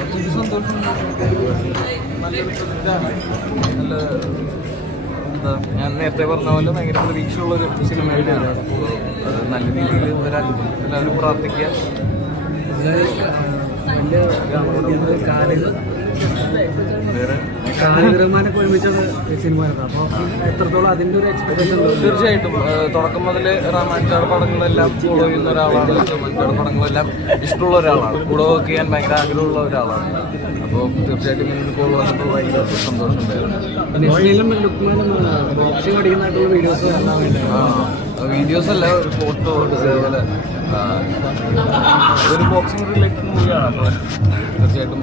അതൊരു സന്തോഷം. നല്ലൊരു ഇതാണ് നല്ല എന്താ ഞാൻ നേരത്തെ പറഞ്ഞ പോലെ ഭയങ്കര പ്രതീക്ഷയുള്ളൊരു സിനിമ തന്നെയാണ് നല്ല രീതിയിൽ വരാൻ എല്ലാവരും പ്രാർത്ഥിക്കുക. അപ്പോൾ എത്രത്തോളം അതിന്റെ ഒരു എക്സ്പെക്ടേഷൻ തീർച്ചയായിട്ടും. തുടക്കം മുതൽ റാമാൻചാട് പടങ്ങളെല്ലാം ഫോളോ ചെയ്യുന്ന ഒരാളാണ്. റാമാൻചാട് പടങ്ങളെല്ലാം ഇഷ്ടമുള്ള ഒരാളാണ്. കൂടെ വർക്ക് ചെയ്യാൻ ഭയങ്കര ആഗ്രഹമുള്ള ഒരാളാണ്. അപ്പോൾ തീർച്ചയായിട്ടും ഇങ്ങനെ കോൾ വന്നപ്പോൾ ഭയങ്കര സന്തോഷമുണ്ടായിരുന്നു ലുക്മാനും ബോക്സിംഗ് അടിക്കുന്നതായിട്ടുള്ള വീഡിയോസ് വീഡിയോസ് അല്ല ഒരു ഫോട്ടോ അതേപോലെ ഒരു ബോക്സിംഗ് റിലേറ്റഡ് മൂവിയാണ് അപ്പോൾ തീർച്ചയായിട്ടും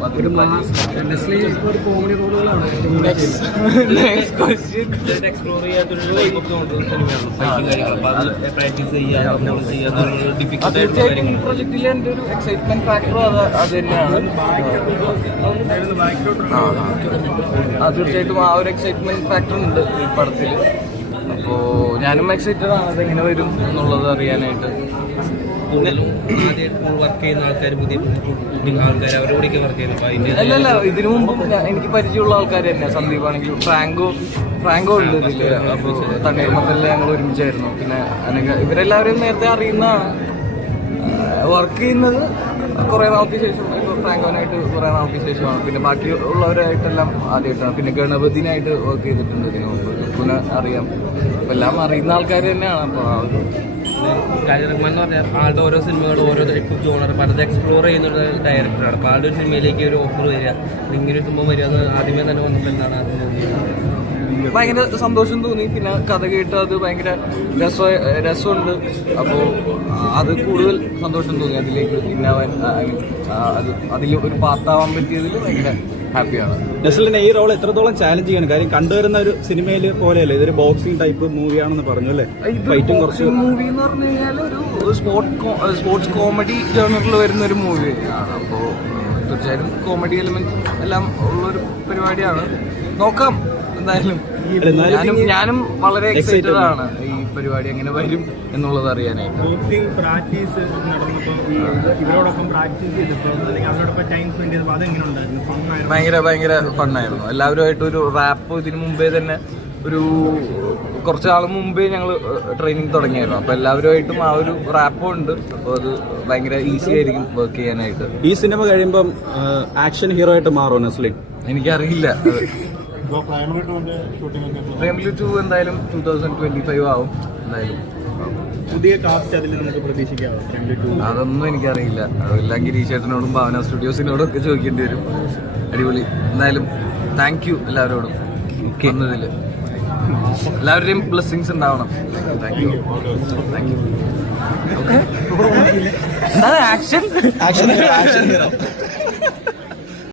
എക്സ്പ്ലോർ ചെയ്യാത്തൊരു സിനിമയാണ് ഫൈറ്റിംഗ് കാര്യങ്ങൾ അപ്പോൾ പ്രാക്ടീസ് ചെയ്യാൻ തീർച്ചയായിട്ടും ഈ പ്രൊജക്റ്റിലെ എന്റെ ഒരു എക്സൈറ്റ്മെന്റ് ഫാക്ടർ അത് അത് തന്നെയാണ്. തീർച്ചയായിട്ടും ആ ഒരു എക്സൈറ്റ്മെന്റ് ഫാക്ടർ ഉണ്ട് ഈ പടത്തിൽ അപ്പോൾ ഞാനും എക്സൈറ്റഡ് ആണ്. അതെങ്ങനെ വരും എന്നുള്ളത് അറിയാനായിട്ട്. കൂടുതലും ആദ്യമായിട്ട് വർക്ക് ചെയ്യുന്ന ആൾക്കാർ പുതിയ വർക്ക് ചെയ്യുന്നത്. അപ്പോൾ അതിന്റെ അല്ല അല്ല ഇതിനു മുമ്പും എനിക്ക് പരിചയമുള്ള ആൾക്കാർ തന്നെ സന്ദീപ് ആണെങ്കിലും ഫ്രാങ്കോ ഫ്രാങ്കോ ഉണ്ട് ഇതിൽ. അപ്പോൾ തണ്ണീർമത്തലിൽ ഞങ്ങൾ ഒരുമിച്ചായിരുന്നു. പിന്നെ അനക ഇവരെല്ലാവരും നേരത്തെ അറിയുന്ന വർക്ക് ചെയ്യുന്നത് കുറേ നാൾക്ക് ശേഷം ഫ്രാങ്കോനായിട്ട് കുറേ നാൾക്ക് ശേഷമാണ്. പിന്നെ ബാക്കി ഉള്ളവരായിട്ടെല്ലാം ആദ്യമായിട്ടാണ് പിന്നെ ഗണപതിനായിട്ട് വർക്ക് ചെയ്തിട്ടുണ്ട് ഇതിനു മുമ്പ്. പിന്നെ അറിയാം. എല്ലാം അറിയുന്ന ആൾക്കാർ തന്നെയാണ്. അപ്പോൾ ആ ഒരു കാര്യം റഹ്മാൻ എന്ന് പറഞ്ഞാൽ ആളുടെ ഓരോ സിനിമകളും ഓരോ ടൈപ്പ് ജോണർ പലത് എക്സ്പ്ലോർ ചെയ്യുന്ന ഒരു ഡയറക്ടറാണ് അപ്പോൾ ആളുടെ ഒരു സിനിമയിലേക്ക് ഒരു ഓഫർ വരിക ഇങ്ങനെ ഒരു സംഭവം വരിക അത് ആദ്യമേ തന്നെ വന്നപ്പോൾ എന്താണ് ഭയങ്കര സന്തോഷം തോന്നി. പിന്നെ കഥ കേട്ട് അത് ഭയങ്കര രസ രസമുണ്ട്. അപ്പോൾ അത് കൂടുതൽ സന്തോഷം തോന്നി അതിലേക്ക്. ഇന്നാവാൻ അത് അതിൽ ഒരു പാർട്ടാവാൻ പറ്റിയതിൽ ഭയങ്കര ഹാപ്പിയാണ്. നെസ്ലിനെ ഈ റോൾ എത്രത്തോളം ചാലഞ്ച് ചെയ്യാൻ കാര്യം കണ്ടുവരുന്ന ഒരു സിനിമയിൽ പോലെയല്ലേ. ഇതൊരു ബോക്സിംഗ് ടൈപ്പ് മൂവിയാണെന്ന് പറഞ്ഞു അല്ലേ? ഫൈറ്റും കുറച്ച് മൂവി എന്ന് പറഞ്ഞു കഴിഞ്ഞാൽ ഒരു സ്പോർട്സ് സ്പോർട്സ് കോമഡി ജേണറിൽ വരുന്ന ഒരു മൂവിയാണ് അപ്പോൾ തീർച്ചയായും കോമഡി എലിമെന്റ് എല്ലാം ഉള്ളൊരു പരിപാടിയാണ്. നോക്കാം. എന്തായാലും എന്നാലും ഞാനും ഞാനും വളരെ എക്സൈറ്റഡ് ആണ്. ഈ പരിപാടി എങ്ങനെ വരും എന്നുള്ളത് അറിയാനായിട്ട്. ബോക്സിംഗ് പ്രാക്ടീസ് നടന്നപ്പോൾ ഈ ഇവരോടൊപ്പം പ്രാക്ടീസ് ചെയ്തപ്പോൾ അല്ലെങ്കിൽ അവരോടൊപ്പം ടൈം സ്പെൻഡ് ചെയ്തപ്പോൾ അതെങ്ങനെ ഉണ്ടായിരുന്നു? ഭയങ്കര ഭയങ്കര ഫണ്ണായിരുന്നു എല്ലാവരുമായിട്ട് ഒരു റാപ്പ് ഇതിനു മുമ്പേ തന്നെ ഒരു കുറച്ച് നാൾ മുമ്പേ ഞങ്ങൾ ട്രെയിനിങ് തുടങ്ങിയായിരുന്നു. അപ്പൊ എല്ലാവരുമായിട്ടും ആ ഒരു റാപ്പും ഉണ്ട്. അപ്പോൾ അത് ഭയങ്കര ഈസി ആയിരിക്കും വർക്ക് ചെയ്യാനായിട്ട്. ഈ സിനിമ കഴിയുമ്പം ആക്ഷൻ ഹീറോ ആയിട്ട് മാറുമോ നസ്ലിൻ എനിക്കറിയില്ല. ഫാമിലി ടു എന്തായാലും ടൂ തൗസൻഡ് ട്വന്റി ഫൈവ് ആവും എന്തായാലും. പുതിയ കാസ്റ്റ് അതിൽ നമുക്ക് പ്രതീക്ഷിക്കാം അതൊന്നും എനിക്കറിയില്ല. അതെല്ലാം ഗിരീഷ് ചേട്ടനോടും ഭാവന സ്റ്റുഡിയോസിനോടും ഒക്കെ ചോദിക്കേണ്ടി വരും. അടിപൊളി. എന്തായാലും താങ്ക് യു എല്ലാവരോടും വന്നതിൽ എല്ലാവരുടെയും ബ്ലെസ്സിങ്സ് ഉണ്ടാവണം. Thank you thank you okay action action